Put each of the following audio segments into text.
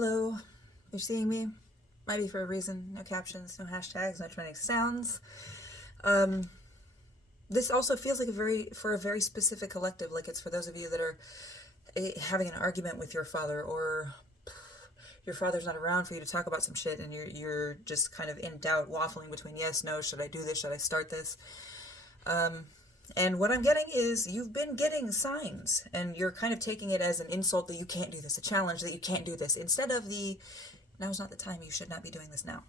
Hello, you're seeing me? Might be for a reason. No captions, no hashtags, no trending sounds. Um, this also feels like for a very specific collective, like it's for those of you that are having an argument with your father, or your father's not around for you to talk about some shit, and you're just kind of in doubt, waffling between yes, no, should I do this, should I start this? And what I'm getting is you've been getting signs, and you're kind of taking it as an insult that you can't do this, a challenge that you can't do this, instead of the now's not the time, you should not be doing this now.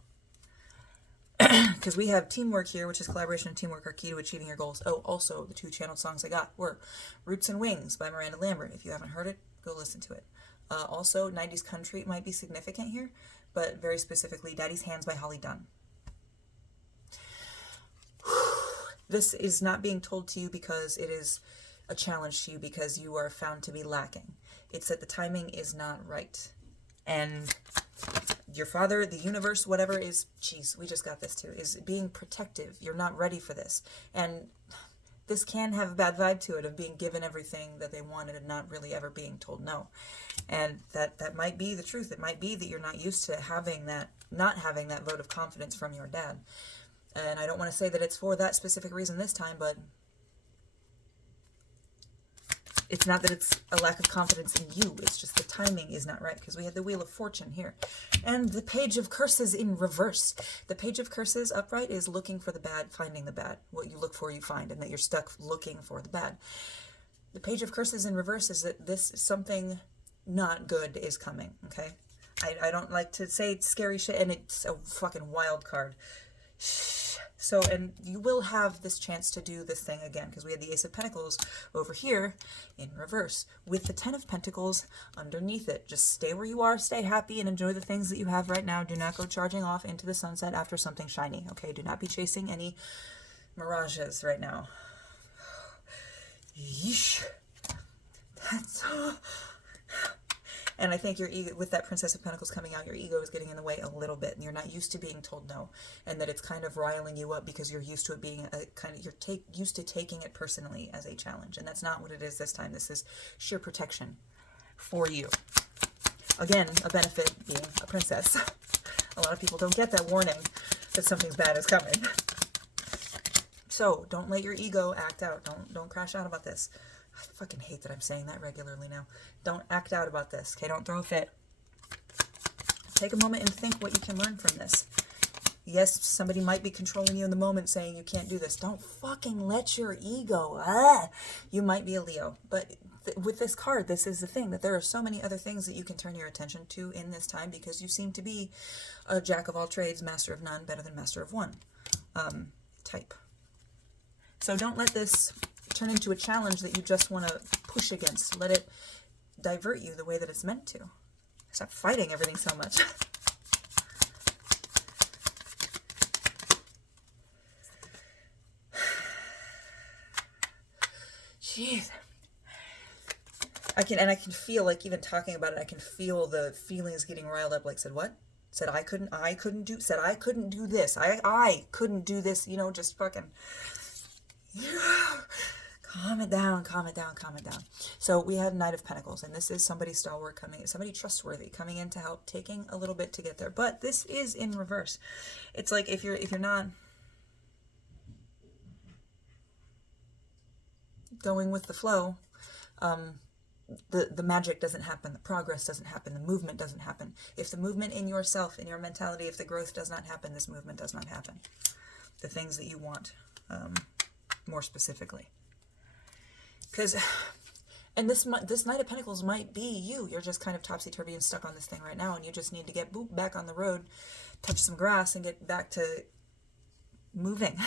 Because we have teamwork here, which is collaboration and teamwork are key to achieving your goals. Oh, also, the two channeled songs I got were Roots and Wings by Miranda Lambert. If you haven't heard it, go listen to it. Also, 90s Country might be significant here, but very specifically, Daddy's Hands by Holly Dunn. This is not being told to you because it is a challenge to you because you are found to be lacking. It's that the timing is not right. And your father, the universe, whatever is, geez, we just got this too, is being protective. You're not ready for this. And this can have a bad vibe to it of being given everything that they wanted and not really ever being told no. And that might be the truth. It might be that you're not used to having that, not having that vote of confidence from your dad. And I don't want to say that it's for that specific reason this time, but it's not that it's a lack of confidence in you. It's just the timing is not right, because we had the Wheel of Fortune here. And the Page of Curses in reverse. The Page of Curses upright is looking for the bad, finding the bad. What you look for, you find, and that you're stuck looking for the bad. The Page of Curses in reverse is that this something not good is coming, okay? I don't like to say scary shit, and it's a fucking wild card. So, and you will have this chance to do this thing again, because we had the Ace of Pentacles over here in reverse with the Ten of Pentacles underneath it. Just stay where you are, stay happy, and enjoy the things that you have right now. Do not go charging off into the sunset after something shiny, okay? Do not be chasing any mirages right now. Yeesh. That's... And I think your ego, with that Princess of Pentacles coming out, your ego is getting in the way a little bit, and you're not used to being told no, and that it's kind of riling you up because you're used to it being a kind of, used to taking it personally as a challenge, and that's not what it is this time. This is sheer protection for you. Again, a benefit being a princess. A lot of people don't get that warning that something's bad is coming. So don't let your ego act out. Don't crash out about this. I fucking hate that I'm saying that regularly now. Don't act out about this, okay? Don't throw a fit. Take a moment and think what you can learn from this. Yes, somebody might be controlling you in the moment saying you can't do this. Don't fucking let your ego. You might be a Leo. But with this card, this is the thing, that there are so many other things that you can turn your attention to in this time, because you seem to be a jack of all trades, master of none, better than master of one type. So don't let this turn into a challenge that you just want to push against. Let it divert you the way that it's meant to. Stop fighting everything so much. Jeez. I can feel, like, even talking about it, I can feel the feelings getting riled up. Like, said what? Said I couldn't do this. I couldn't do this, you know, just fucking... Calm it down, calm it down, calm it down. So we have Knight of Pentacles, and this is somebody stalwart coming, somebody trustworthy coming in to help, taking a little bit to get there. But this is in reverse. It's like if you're not going with the flow, the magic doesn't happen, the progress doesn't happen, the movement doesn't happen. If the movement in yourself, in your mentality, if the growth does not happen, this movement does not happen. The things that you want, more specifically. Because, and this Knight of Pentacles might be you. You're just kind of topsy-turvy and stuck on this thing right now, and you just need to get back on the road, touch some grass, and get back to moving.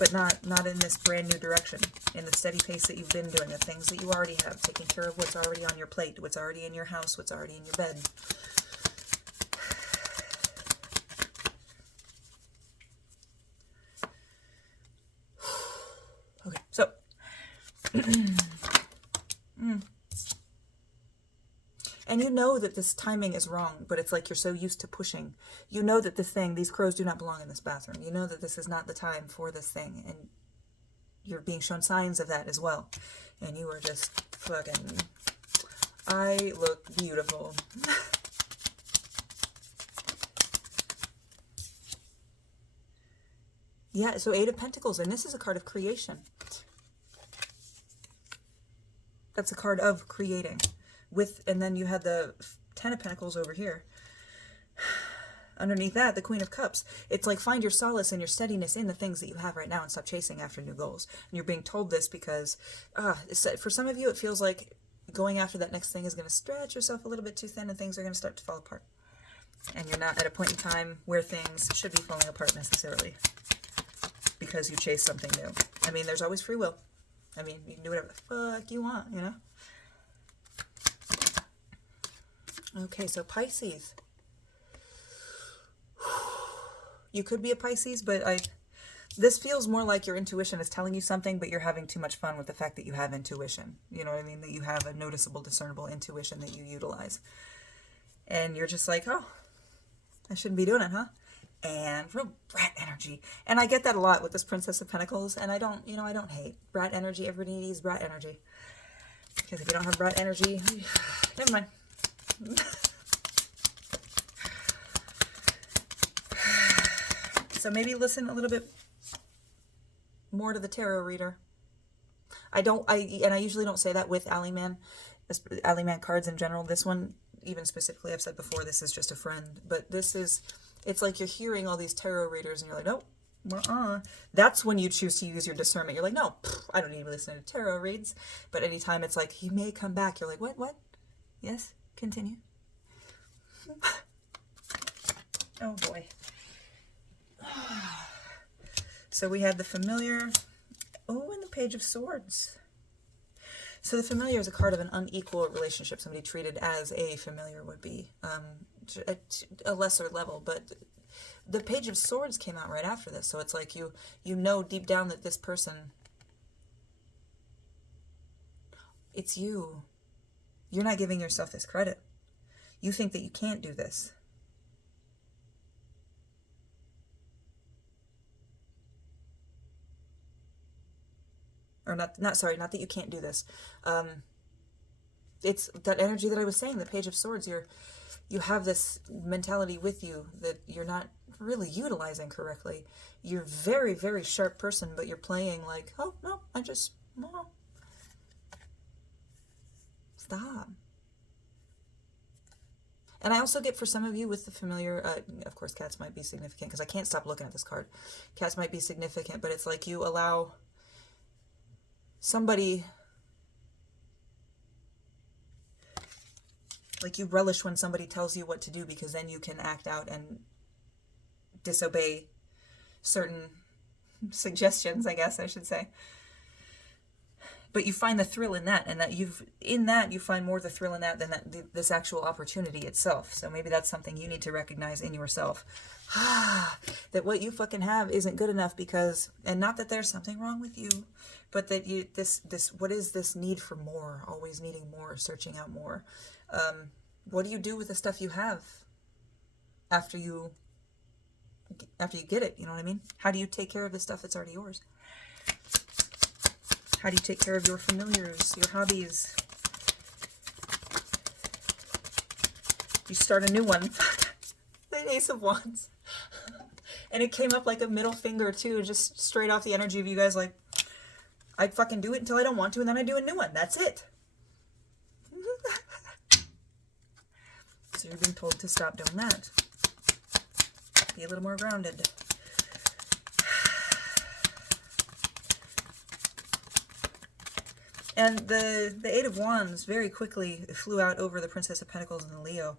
But not in this brand new direction, in the steady pace that you've been doing, the things that you already have, taking care of what's already on your plate, what's already in your house, what's already in your bed. Okay, so and you know that this timing is wrong, but it's like you're so used to pushing. You know that this thing, these crows do not belong in this bathroom. You know that this is not the time for this thing, and you're being shown signs of that as well. And you are just fucking I look beautiful. Yeah, so Eight of Pentacles, and this is a card of creation. That's a card of creating. And then you had the Ten of Pentacles over here. Underneath that, the Queen of Cups. It's like, find your solace and your steadiness in the things that you have right now and stop chasing after new goals. And you're being told this because for some of you, it feels like going after that next thing is going to stretch yourself a little bit too thin and things are going to start to fall apart. And you're not at a point in time where things should be falling apart necessarily because you chase something new. I mean, there's always free will. I mean, you can do whatever the fuck you want, you know? Okay, so Pisces. You could be a Pisces, but this feels more like your intuition is telling you something, but you're having too much fun with the fact that you have intuition. You know what I mean? That you have a noticeable, discernible intuition that you utilize. And you're just like, oh, I shouldn't be doing it, huh? And real brat energy. And I get that a lot with this Princess of Pentacles, and I don't hate brat energy. Everybody needs brat energy. Because if you don't have brat energy, never mind. So maybe listen a little bit more to the tarot reader. I usually don't say that with Ally Man cards in general. This one, even specifically, I've said before, this is just a friend. But this is, it's like you're hearing all these tarot readers and you're like, nope, That's when you choose to use your discernment. You're like, no, I don't need to listen to tarot reads. But anytime it's like, he may come back, you're like, what? Yes, continue. Oh boy. So we had the Familiar. Oh, and the Page of Swords. So the Familiar is a card of an unequal relationship. Somebody treated as a familiar would be a lesser level. But the Page of Swords came out right after this. So it's like you know deep down that this person, it's you. You're not giving yourself this credit. You think that you can't do this. Or not that you can't do this. It's that energy that I was saying, the Page of Swords. You have this mentality with you that you're not really utilizing correctly. You're a very, very sharp person, but you're playing like, oh, no, stop. And I also get for some of you with the Familiar, of course, cats might be significant because I can't stop looking at this card. Cats might be significant, but it's like you allow somebody, like you relish when somebody tells you what to do because then you can act out and disobey certain suggestions, I guess I should say. But you find the thrill in that, and you find more the thrill in that than this actual opportunity itself. So maybe that's something you need to recognize in yourself. That what you fucking have isn't good enough because, and not that there's something wrong with you, but that what is this need for more, always needing more, searching out more? What do you do with the stuff you have after you get it? You know what I mean? How do you take care of the stuff that's already yours? How do you take care of your familiars, your hobbies? You start a new one. The Ace of Wands. And it came up like a middle finger too, just straight off the energy of you guys like, I fucking do it until I don't want to, and then I do a new one. That's it. So you're being told to stop doing that. Be a little more grounded. And the Eight of Wands very quickly flew out over the Princess of Pentacles and the Leo.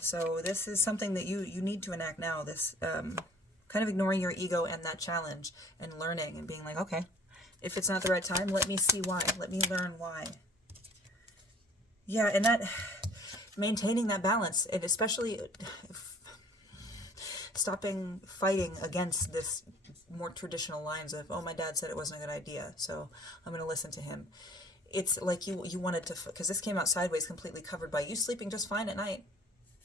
So this is something that you need to enact now. This kind of ignoring your ego and that challenge and learning and being like, okay, if it's not the right time, let me see why. Let me learn why. Yeah, and that maintaining that balance, and especially stopping fighting against this more traditional lines of, oh, my dad said it wasn't a good idea, so I'm going to listen to him. It's like you wanted to, because this came out sideways, completely covered by you sleeping just fine at night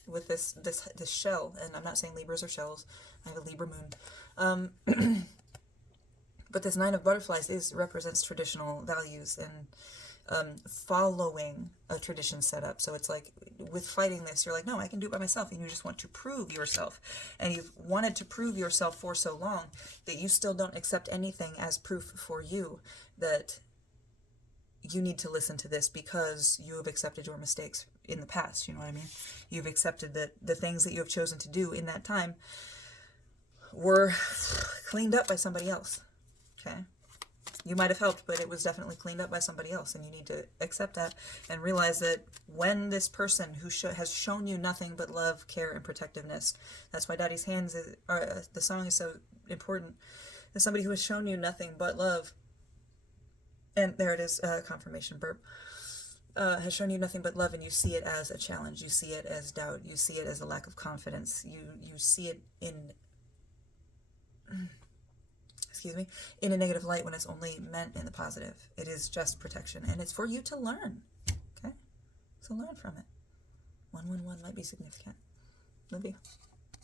with this shell. And I'm not saying Libras are shells. I have a Libra moon. But this Nine of Butterflies represents traditional values, and following a tradition set up. So it's like with fighting this, you're like, no, I can do it by myself. And you just want to prove yourself. And you've wanted to prove yourself for so long that you still don't accept anything as proof for you, that you need to listen to this because you have accepted your mistakes in the past. You know what I mean? You've accepted that the things that you have chosen to do in that time were cleaned up by somebody else. Okay? You might have helped, but it was definitely cleaned up by somebody else, and you need to accept that and realize that when this person who has shown you nothing but love, care, and protectiveness, that's why Daddy's Hands the song is so important. As somebody who has shown you nothing but love, and there it is, confirmation burp, has shown you nothing but love, and you see it as a challenge, you see it as doubt, you see it as a lack of confidence, you see it in in a negative light when it's only meant in the positive. It is just protection, and it's for you to learn. Okay? So learn from it. 111 might be significant. Love you.